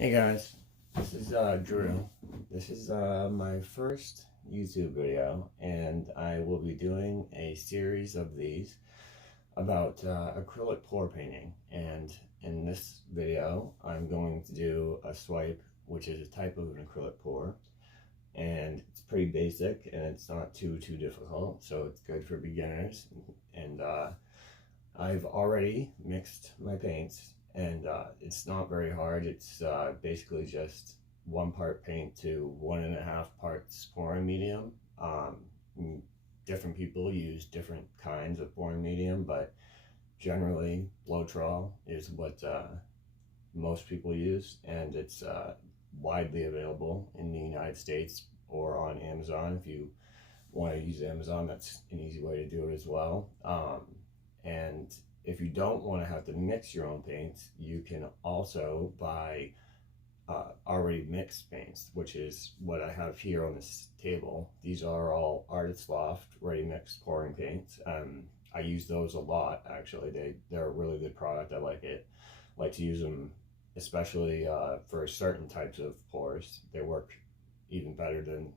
Hey guys, this is Drew. This is my first YouTube video, and I will be doing a series of these about acrylic pour painting. And in this video, I'm going to do a swipe, which is a type of an acrylic pour, and it's pretty basic and it's not too difficult, so it's good for beginners. And I've already mixed my paints, and it's not very hard. It's basically just 1 part paint to 1.5 parts pouring medium. Different people use different kinds of pouring medium, but generally Lotrol is what most people use, and it's widely available in the United States or on Amazon. If you want to use Amazon, that's an easy way to do it as well. And if you don't want to have to mix your own paints, you can also buy already mixed paints, which is what I have here on this table. These are all Artist Loft ready mixed pouring paints. I use those a lot, actually. They're a really good product. I like it. I like to use them especially for certain types of pours. They work even better than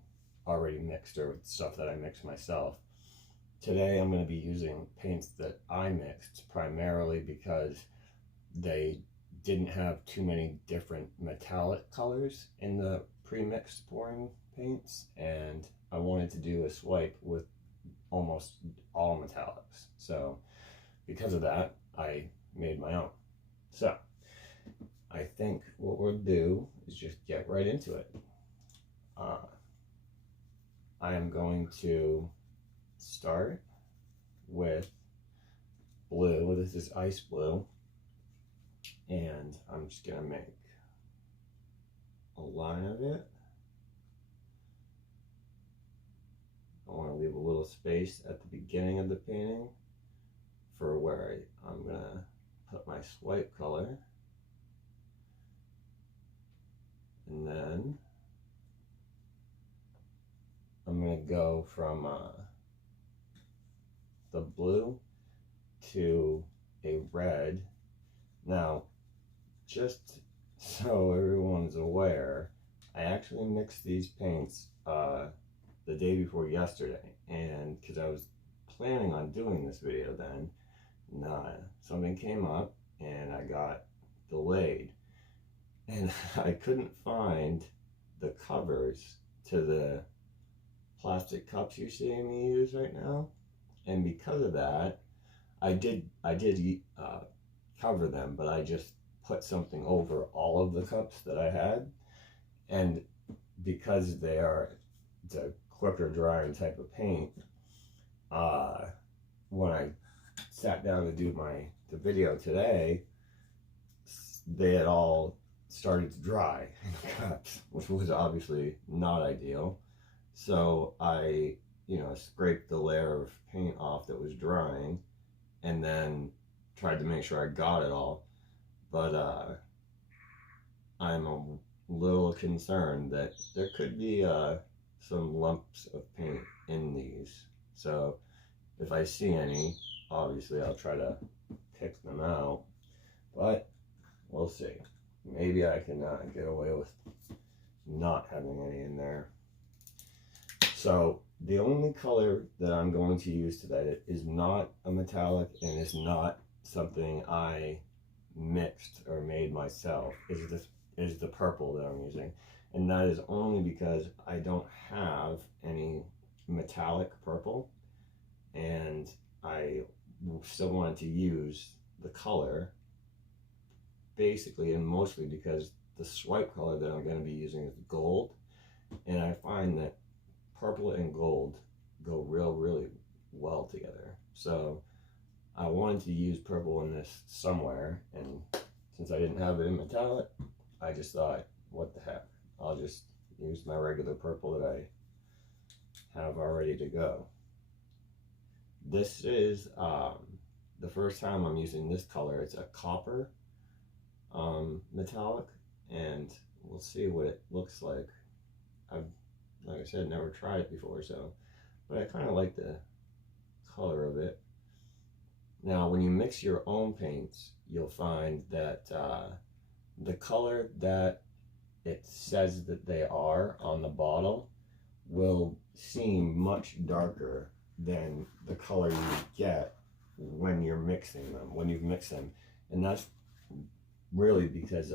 already mixed or stuff that I mix myself. Today I'm going to be using paints that I mixed primarily because they didn't have too many different metallic colors in the pre-mixed pouring paints, and I wanted to do a swipe with almost all metallics. So because of that, I made my own. So I think what we'll do is just get right into it. I am going to start with blue. This is ice blue, and I'm just gonna make a line of it. I want to leave a little space at the beginning of the painting for where I'm gonna put my swipe color, and then I'm gonna go from the blue to a red. Now, just so everyone's aware, I actually mixed these paints the day before yesterday, and because I was planning on doing this video then, something came up and I got delayed, and I couldn't find the covers to the plastic cups you're seeing me use right now. And because of that, I did cover them, but I just put something over all of the cups that I had. And because they are the quicker drying type of paint, when I sat down to do the video today, they had all started to dry in the cups, which was obviously not ideal. So I scraped the layer of paint off that was drying, and then tried to make sure I got it all. But I'm a little concerned that there could be some lumps of paint in these. So if I see any, obviously I'll try to pick them out, but we'll see. Maybe I can get away with not having any in there. So the only color that I'm going to use today is not a metallic and is not something I mixed or made myself, is the purple that I'm using. And that is only because I don't have any metallic purple, and I still wanted to use the color basically and mostly because the swipe color that I'm going to be using is gold, and I find that purple and gold go really well together. So I wanted to use purple in this somewhere, and since I didn't have it in metallic, I just thought, what the heck, I'll just use my regular purple that I have already to go. This is the first time I'm using this color. It's a copper metallic, and we'll see what it looks like. I've, like I said, never tried it before, but I kind of like the color of it. Now, when you mix your own paints, you'll find that the color that it says that they are on the bottle will seem much darker than the color you get when you're mixing them, when you've mixed them. And that's really because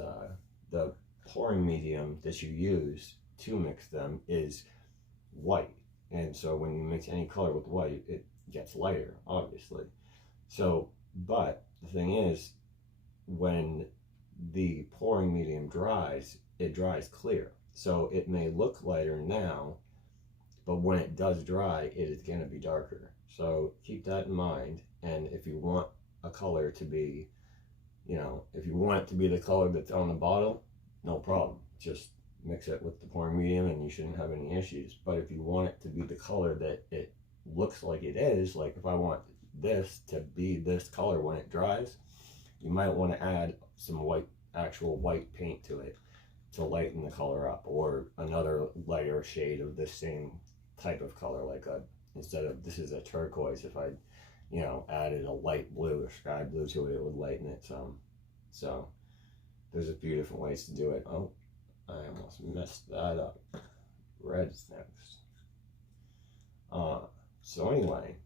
the pouring medium that you use to mix them is white. And so when you mix any color with white, it gets lighter, obviously. So, but the thing is, when the pouring medium dries, it dries clear. So it may look lighter now, but when it does dry, it is going to be darker. So keep that in mind. And if you want a color to be, you know, if you want it to be the color that's on the bottle, no problem. Just mix it with the pouring medium and you shouldn't have any issues. But if you want it to be the color that it looks like it is, like if I want this to be this color when it dries, you might want to add some white, actual white paint to it to lighten the color up, or another lighter shade of this same type of color, like instead of, this is a turquoise, if I, you know, added a light blue or sky blue to it, it would lighten it some. So there's a few different ways to do it. Oh, I almost messed that up. Red's next. So anyway,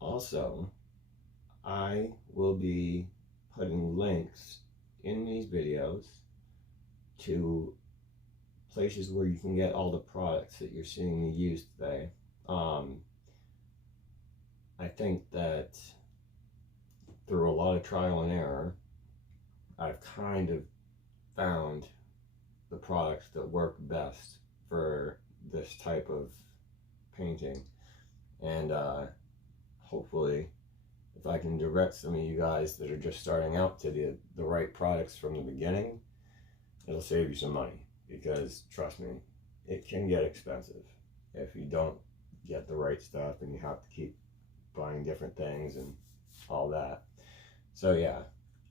also, I will be putting links in these videos to places where you can get all the products that you're seeing me use today. I think that through a lot of trial and error, I've kind of found the products that work best for this type of painting. And hopefully, if I can direct some of you guys that are just starting out to the right products from the beginning, it'll save you some money. Because trust me, it can get expensive if you don't get the right stuff and you have to keep buying different things and all that. So yeah,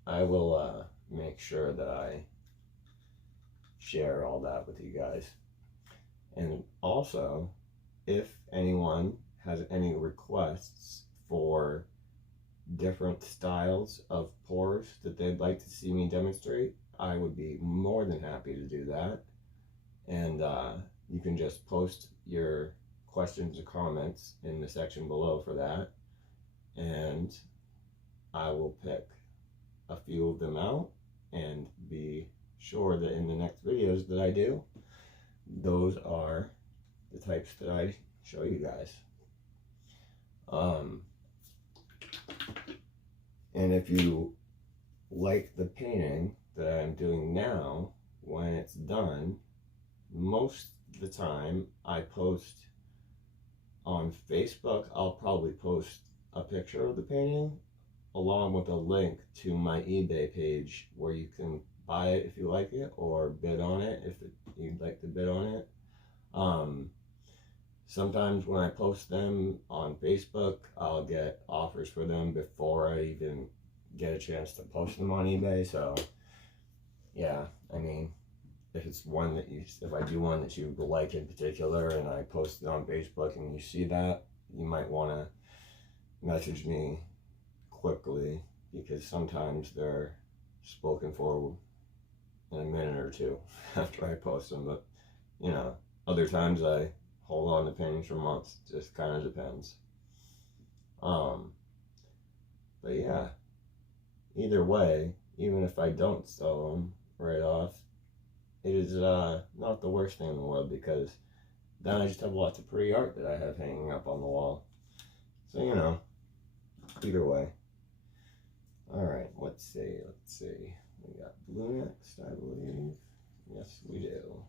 I will make sure that I share all that with you guys. And also, if anyone has any requests for different styles of pours that they'd like to see me demonstrate, I would be more than happy to do that. And you can just post your questions or comments in the section below for that, and I will pick a few of them out and be sure that in the next videos that I do, those are the types that I show you guys. And if you like the painting that I'm doing now, when it's done, most of the time I post on Facebook. I'll probably post a picture of the painting along with a link to my eBay page where you can buy it if you like it, or bid on it if you'd like to bid on it. Sometimes when I post them on Facebook, I'll get offers for them before I even get a chance to post them on eBay. So yeah, I mean, if it's one that if I do one that you like in particular and I post it on Facebook and you see that, you might want to message me quickly, because sometimes they're spoken for in a minute or two after I post them. But you know, other times I hold on to paintings for months. Just kind of depends. But yeah, either way, even if I don't sell them right off, it is not the worst thing in the world, because then I just have lots of pretty art that I have hanging up on the wall. So you know, either way. Alright, let's see. We got blue next, I believe. Yes, we do.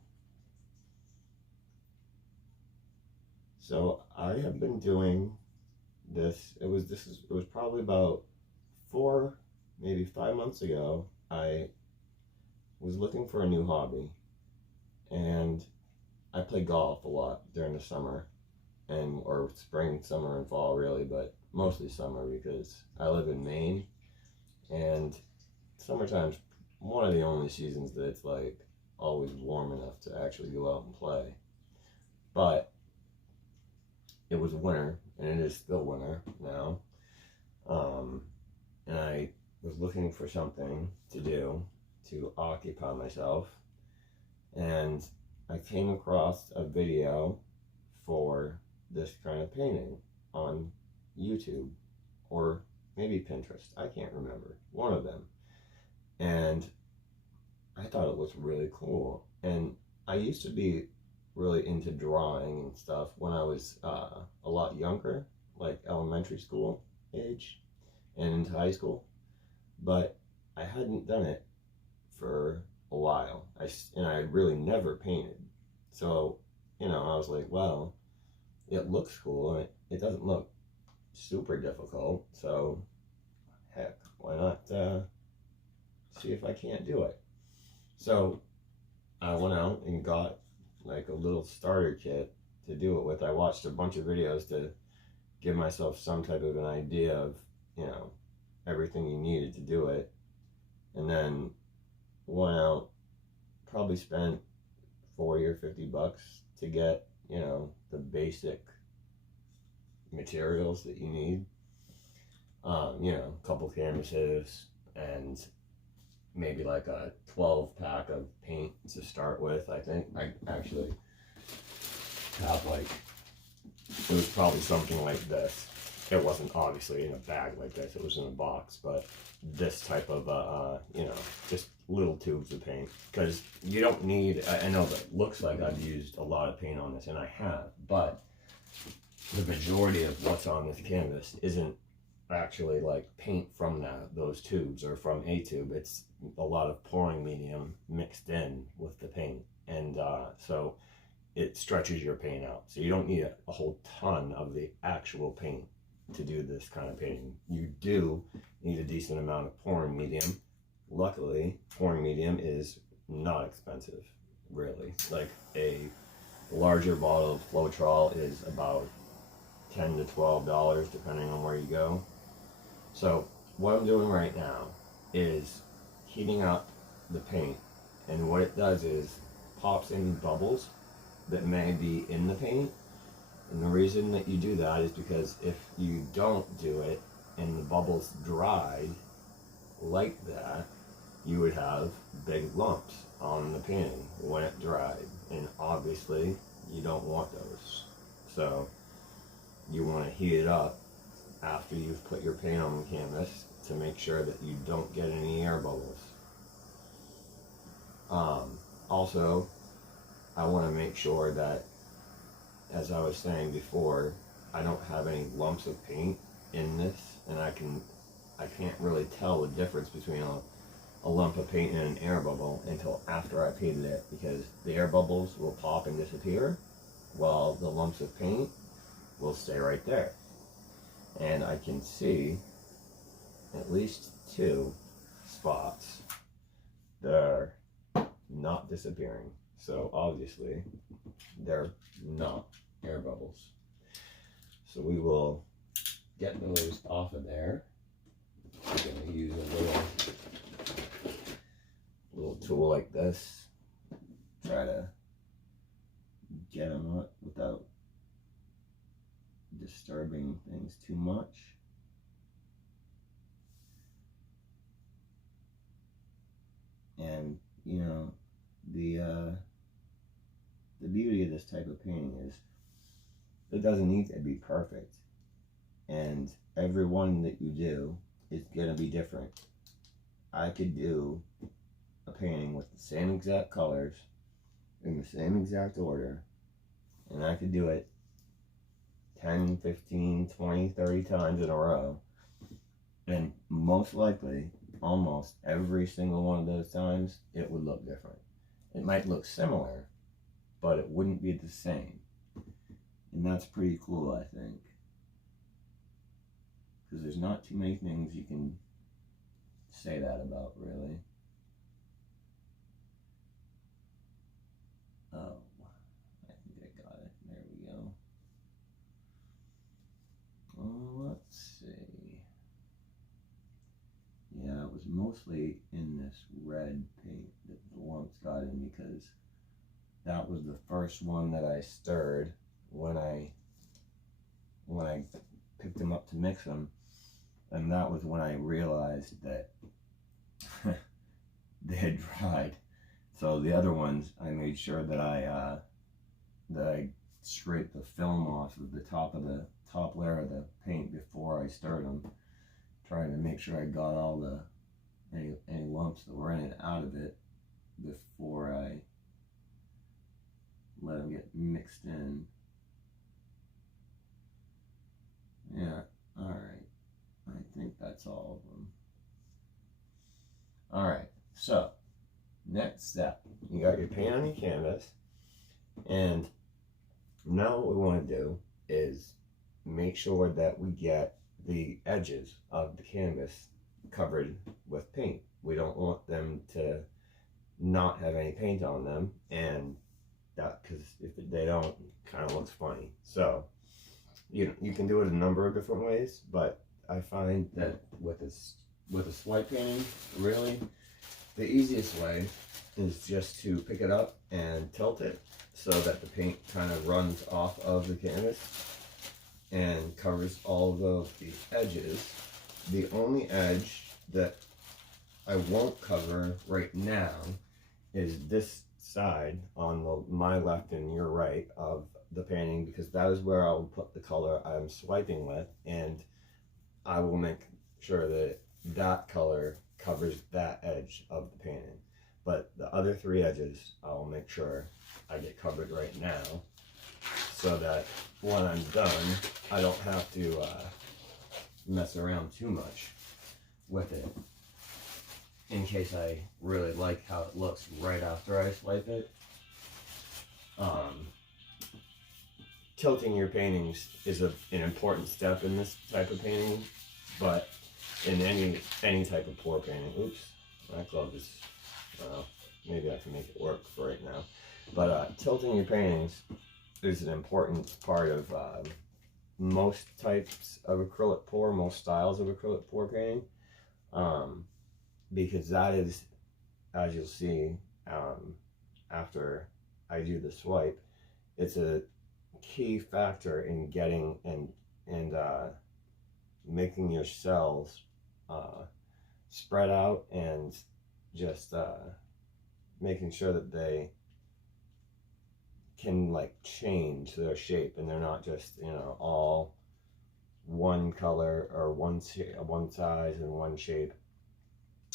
So I have been doing this. It was probably about 4, maybe 5 months ago. I was looking for a new hobby, and I play golf a lot during the summer, or spring, summer, and fall really, but mostly summer because I live in Maine, and summertime's one of the only seasons that it's like always warm enough to actually go out and play. But it was winter, and it is still winter now, and I was looking for something to do to occupy myself, and I came across a video for this kind of painting on YouTube, or maybe Pinterest, I can't remember, one of them. And I thought it was really cool. And I used to be really into drawing and stuff when I was a lot younger, like elementary school age and into high school, but I hadn't done it for a while. And I had really never painted. So, I was like, well, it looks cool and it doesn't look super difficult. So, heck, why not see if I can't do it? So, I went out and got like a little starter kit to do it with. I watched a bunch of videos to give myself some type of an idea of, everything you needed to do it. And then went out, probably spent 40 or 50 bucks to get, the basic materials that you need. A couple canvases and maybe like a 12 pack of paint to start with. I think I actually have it was probably something like this. It wasn't obviously in a bag like this, it was in a box, but this type of, just little tubes of paint. Because you don't need, I know that looks like I've used a lot of paint on this, and I have, but the majority of what's on this canvas isn't actually like paint from those tubes or from a tube. It's a lot of pouring medium mixed in with the paint, and so it stretches your paint out. So you don't need a whole ton of the actual paint to do this kind of painting. You do need a decent amount of pouring medium. Luckily, pouring medium is not expensive, really. Like a larger bottle of Floetrol is about $10 to $12 depending on where you go. So what I'm doing right now is heating up the paint, and what it does is pops in bubbles that may be in the paint. And the reason that you do that is because if you don't do it and the bubbles dried like that, you would have big lumps on the painting when it dried, and obviously you don't want those. So you want to heat it up after you've put your paint on the canvas to make sure that you don't get any air bubbles. Also, I want to make sure that, as I was saying before, I don't have any lumps of paint in this, and I can't really tell the difference between a lump of paint and an air bubble until after I painted it, because the air bubbles will pop and disappear while the lumps of paint will stay right there. And I can see at least 2 spots that are not disappearing. So obviously they're not air bubbles. So we will get those off of there. I'm going to use a little tool like this, try to get them up without disturbing things too much. And the beauty of this type of painting is it doesn't need to be perfect, and every one that you do is going to be different. I could do a painting with the same exact colors in the same exact order, and I could do it 10, 15, 20, 30 times in a row, and most likely almost every single one of those times it would look different. It might look similar, but it wouldn't be the same. And that's pretty cool, I think, because there's not too many things you can say that about, really. Oh, I think I got it. There we go. Let's see. Yeah, it was mostly in this red paint that the lumps got in, because that was the first one that I stirred when I picked them up to mix them, and that was when I realized that they had dried So the other ones, I made sure that I scraped the film off of the top layer of the paint before I started them, trying to make sure I got all the any lumps that were in it out of it before I let them get mixed in. Yeah, all right. I think that's all of them. All right, so next step, you got your paint on your canvas, and now what we want to do is make sure that we get the edges of the canvas covered with paint. We don't want them to not have any paint on them, and that, because if they don't, it kind of looks funny. So you can do it a number of different ways, but I find that with a swipe painting, really the easiest way is just to pick it up and tilt it so that the paint kind of runs off of the canvas and covers all of the edges. The only edge that I won't cover right now is this side on my left and your right of the painting, because that is where I will put the color I'm swiping with, and I will make sure that that color covers that edge of the painting. But the other three edges, I'll make sure I get covered right now, so that when I'm done, I don't have to mess around too much with it, in case I really like how it looks right after I swipe it. Tilting your paintings is an important step in this type of painting, but in any type of pour painting. Oops, my glove is, maybe I can make it work for right now. But tilting your paintings is an important part of most types of acrylic pour, most styles of acrylic pour painting, because that is, as you'll see after I do the swipe, it's a key factor in getting and making your cells spread out, and just making sure that they can like change their shape, and they're not just, you know, all one color or one size and one shape.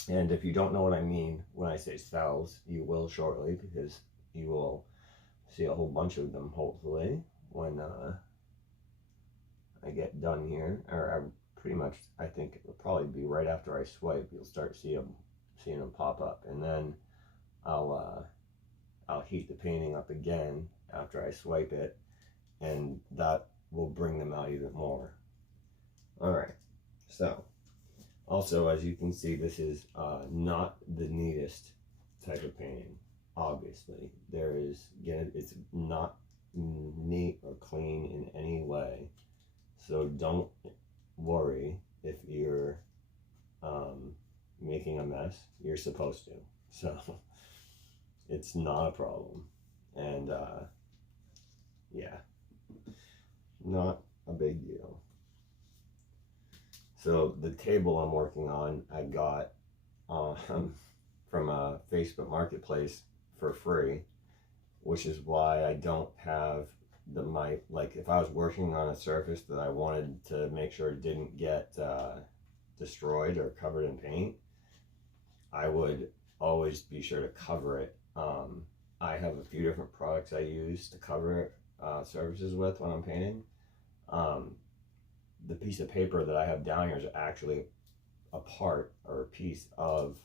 And if you don't know what I mean when I say cells, you will shortly, because you will see a whole bunch of them hopefully when I get done here, or pretty much, I think it will probably be right after I swipe, you'll start seeing them pop up, and then I'll heat the painting up again after I swipe it, and that will bring them out even more. All right, so also, as you can see, this is not the neatest type of painting. Obviously, it's not neat or clean in any way, so don't worry if you're making a mess. You're supposed to, so it's not a problem. And yeah, not a big deal. So the table I'm working on, I got from a Facebook Marketplace for free, which is why I don't have like if I was working on a surface that I wanted to make sure it didn't get destroyed or covered in paint, I would always be sure to cover it. I have a few different products I use to cover surfaces with when I'm painting. The piece of paper that I have down here is actually a part or a piece of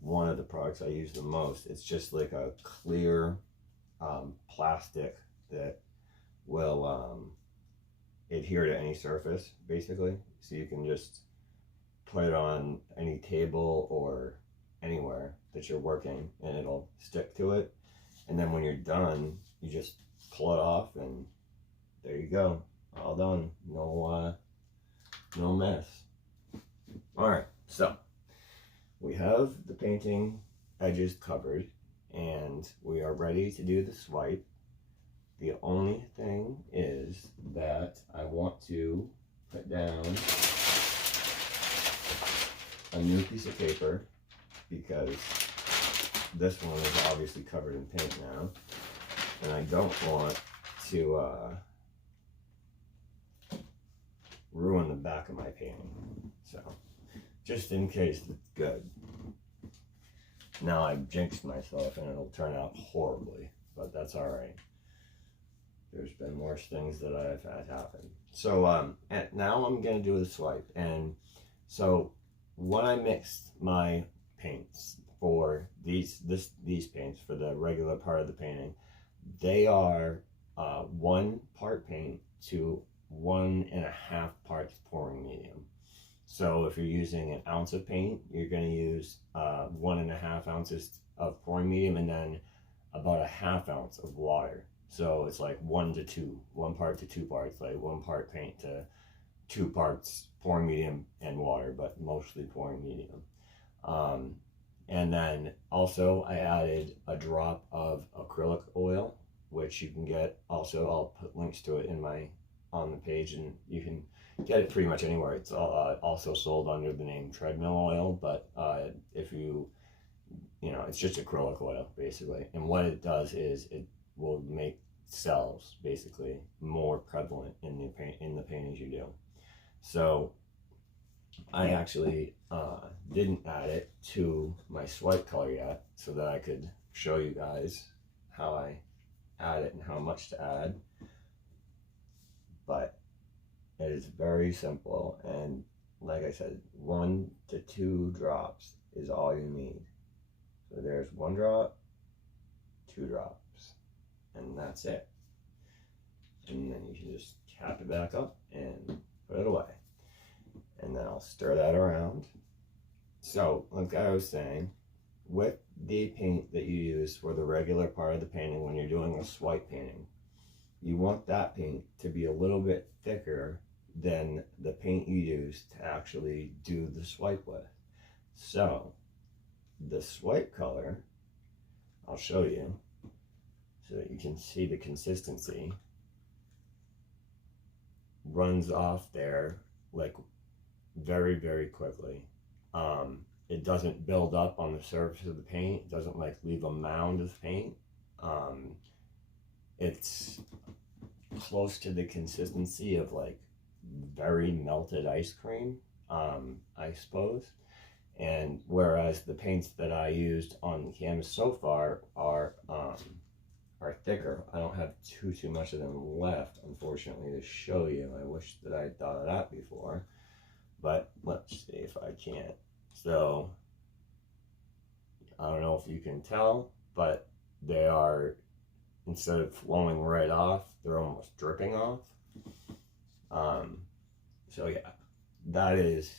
one of the products I use the most. It's just like a clear plastic that will adhere to any surface, basically. So you can just put it on any table or anywhere that you're working, and it'll stick to it. And then when you're done, you just pull it off, and there you go. All done. No mess. All right, so we have the painting edges covered, and we are ready to do the swipe. The only thing is that I want to put down a new piece of paper, because this one is obviously covered in paint now, and I don't want to ruin the back of my painting. So, just in case it's good. Now I've jinxed myself and it'll turn out horribly, but that's alright. There's been worse things that I've had happen. So and now I'm going to do the swipe. And so when I mixed my paints for these paints for the regular part of the painting, they are 1 part paint to 1.5 parts pouring medium. So if you're using an ounce of paint, you're going to use 1.5 ounces of pouring medium, and then about 1/2 ounce of water. So it's like 1 to 2, 1 part to 2 parts, like 1 part paint to 2 parts pouring medium and water, but mostly pouring medium. And then also I added a drop of acrylic oil, which you can get. Also, I'll put links to it on the page, and you can get it pretty much anywhere. It's also sold under the name treadmill oil, but if you know, it's just acrylic oil basically. And what it does is it will make cells basically more prevalent in the paintings you do. So I actually didn't add it to my swipe color yet, so that I could show you guys how I add it and how much to add. But it is very simple, and like I said, 1 to 2 drops is all you need. So there's 1 drop, 2 drops, and that's it. And then you can just cap it back up and put it away. And then I'll stir that around. So, like I was saying, with the paint that you use for the regular part of the painting, when you're doing a swipe painting, you want that paint to be a little bit thicker than the paint you use to actually do the swipe with. So, the swipe color, I'll show you so that you can see the consistency, runs off there like very, very quickly. It doesn't build up on the surface of the paint. It doesn't like leave a mound of paint. It's close to the consistency of like very melted ice cream, I suppose. And whereas the paints that I used on the canvas so far are thicker. I don't have too much of them left, unfortunately, to show you. I wish that I thought of that before, but let's see if I can't. So I don't know if you can tell, but they are, instead of flowing right off, they're almost dripping off. So yeah, that is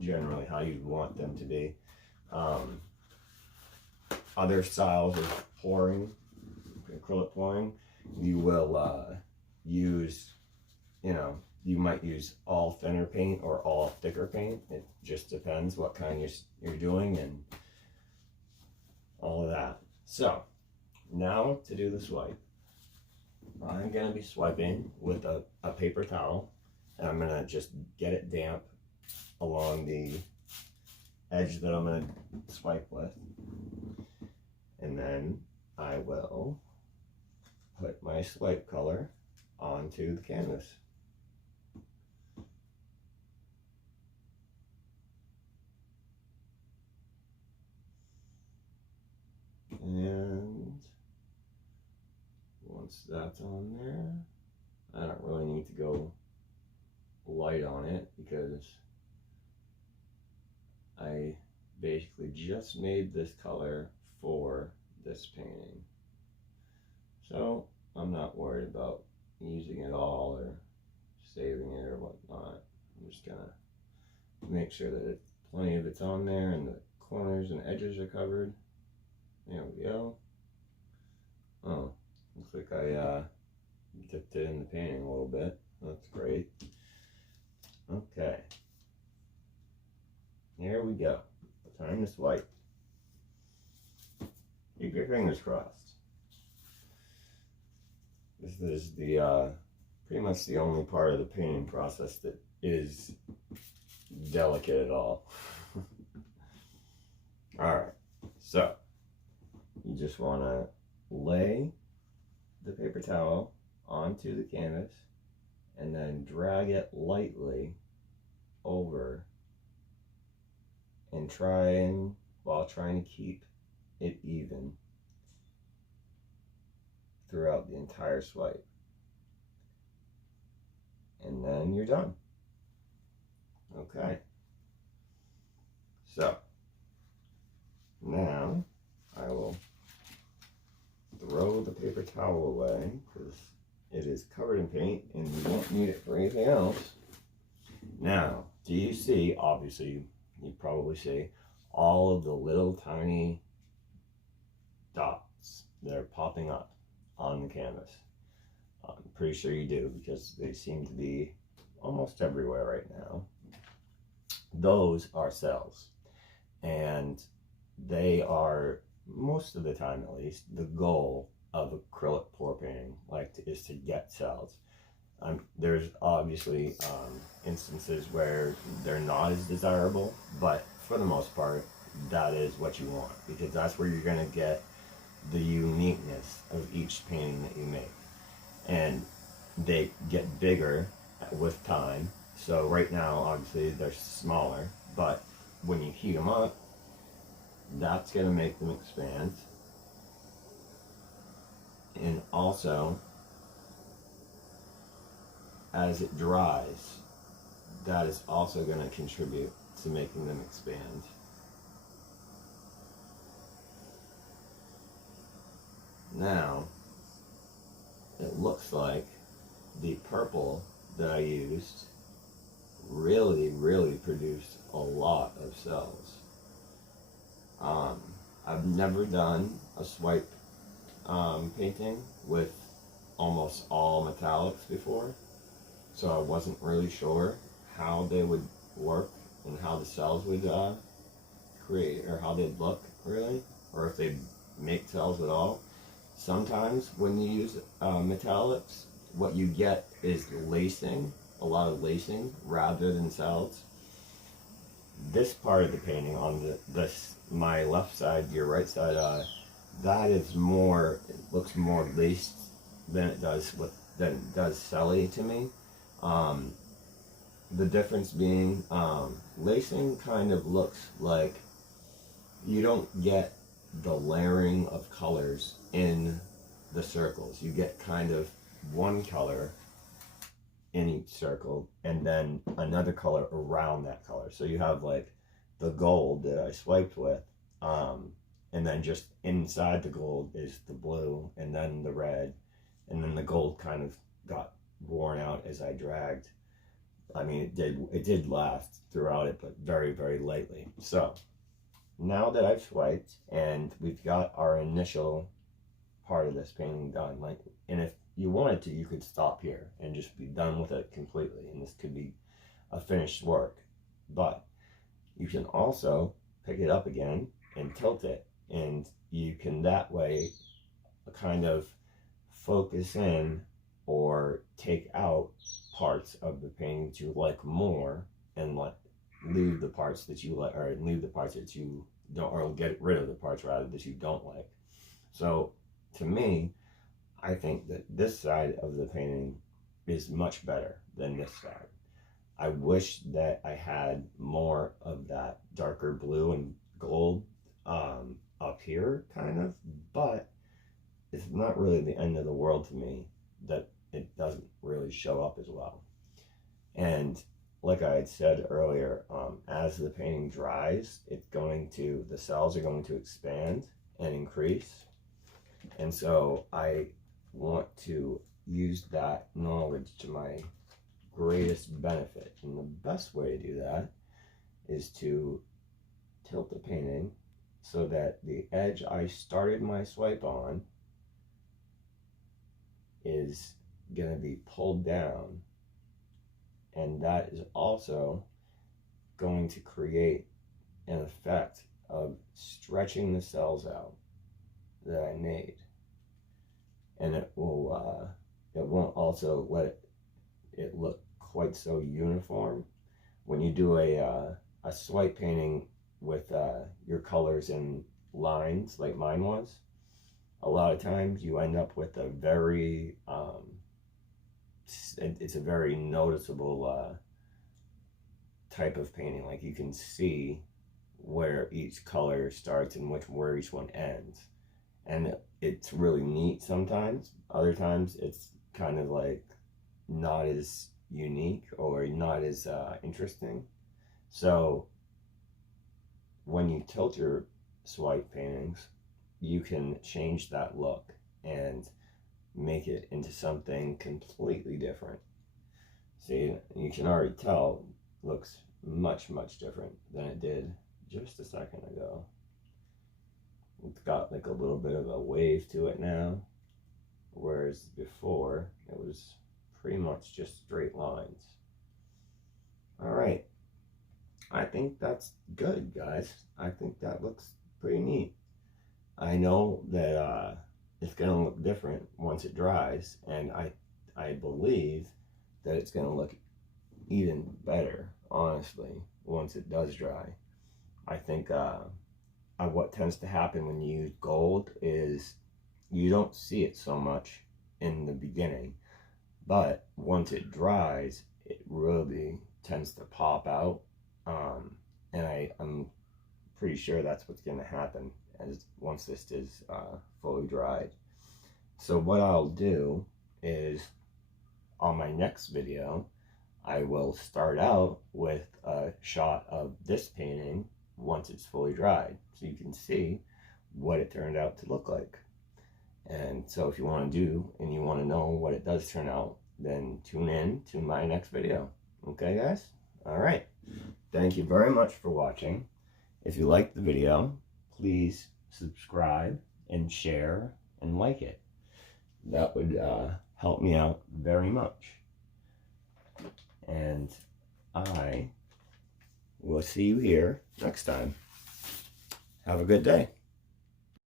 generally how you want them to be. Other styles of pouring, acrylic pouring, you will use, you might use all thinner paint or all thicker paint. It just depends what kind you're doing and all of that. So now to do the swipe, I'm going to be swiping with a paper towel, and I'm going to just get it damp along the edge that I'm going to swipe with, and then I will put my swipe color onto the canvas. And once that's on there, I don't really need to go light on it because I basically just made this color for this painting. So I'm not worried about using it all or saving it or whatnot. I'm just gonna make sure that plenty of it's on there and the corners and edges are covered. There we go. Oh, looks like I dipped it in the painting a little bit. That's great. Okay. Here we go. Time to swipe. Keep your fingers crossed. This is the pretty much the only part of the painting process that is delicate at all. Alright, so you just want to lay the paper towel onto the canvas and then drag it lightly over and while trying to keep it even throughout the entire swipe. And then you're done. Okay. So now I will throw the paper towel away because it is covered in paint and you won't need it for anything else. Now, do you see, obviously you probably see all of the little tiny dots that are popping up on the canvas? I'm pretty sure you do because they seem to be almost everywhere right now. Those are cells, and they are, most of the time at least, the goal of acrylic pour painting is to get cells. There's obviously instances where they're not as desirable, but for the most part that is what you want, because that's where you're going to get the uniqueness of each painting that you make. And they get bigger with time. So right now, obviously, they're smaller, but when you heat them up, that's going to make them expand. And also, as it dries, that is also going to contribute to making them expand. Now, it looks like the purple that I used really produced a lot of cells. I've never done a swipe painting with almost all metallics before, so I wasn't really sure how they would work and how the cells would create, or how they'd look really, or if they'd make cells at all. Sometimes when you use metallics, what you get is lacing, a lot of lacing rather than cells. This part of the painting on my left side, your right side, that is more, it looks more laced than it does celly to me. The difference being, lacing kind of looks like you don't get the layering of colors in the circles. You get kind of one color in each circle and then another color around that color. So you have like the gold that I swiped with, and then just inside the gold is the blue and then the red, and then the gold kind of got worn out as I dragged. I mean, it did last throughout it, but very lightly. So now that I've swiped and we've got our initial part of this painting done, and if you wanted to, you could stop here and just be done with it completely, and this could be a finished work. But you can also pick it up again and tilt it, and you can that way kind of focus in or take out parts of the painting that you like more, and leave the parts that you like, or leave the parts that you don't, or get rid of the parts rather that you don't like. So to me, I think that this side of the painting is much better than this side. I wish that I had more of that darker blue and gold up here, kind of, but it's not really the end of the world to me that it doesn't really show up as well. And like I had said earlier, as the painting dries, the cells are going to expand and increase. And so I want to use that knowledge to my greatest benefit. And the best way to do that is to tilt the painting so that the edge I started my swipe on is going to be pulled down, and that is also going to create an effect of stretching the cells out that I made. And it won't also let it look quite so uniform. When you do a swipe painting with your colors in lines like mine was, a lot of times you end up with a very, it's a very noticeable type of painting. Like you can see where each color starts and where each one ends. And it's really neat sometimes. Other times it's kind of like not as unique or not as interesting. So when you tilt your swipe paintings, you can change that look and make it into something completely different. See, you can already tell it looks much different than it did just a second ago. It's got like a little bit of a wave to it now, whereas before it was pretty much just straight lines. All right, I think that's good, guys. I think that looks pretty neat. I know that it's gonna look different once it dries, and I believe that it's gonna look even better, honestly, once it does dry. I think what tends to happen when you use gold is you don't see it so much in the beginning, but once it dries, it really tends to pop out. And I'm pretty sure that's what's going to happen as once this is fully dried. So what I'll do is on my next video, I will start out with a shot of this painting once it's fully dried, so you can see what it turned out to look like. And so if you want to do and you want to know what it does turn out, then tune in to my next video. Okay, guys? All right. Thank you very much for watching. If you liked the video, please subscribe and share and like it. That would help me out very much. And I will see you here next time. Have a good day.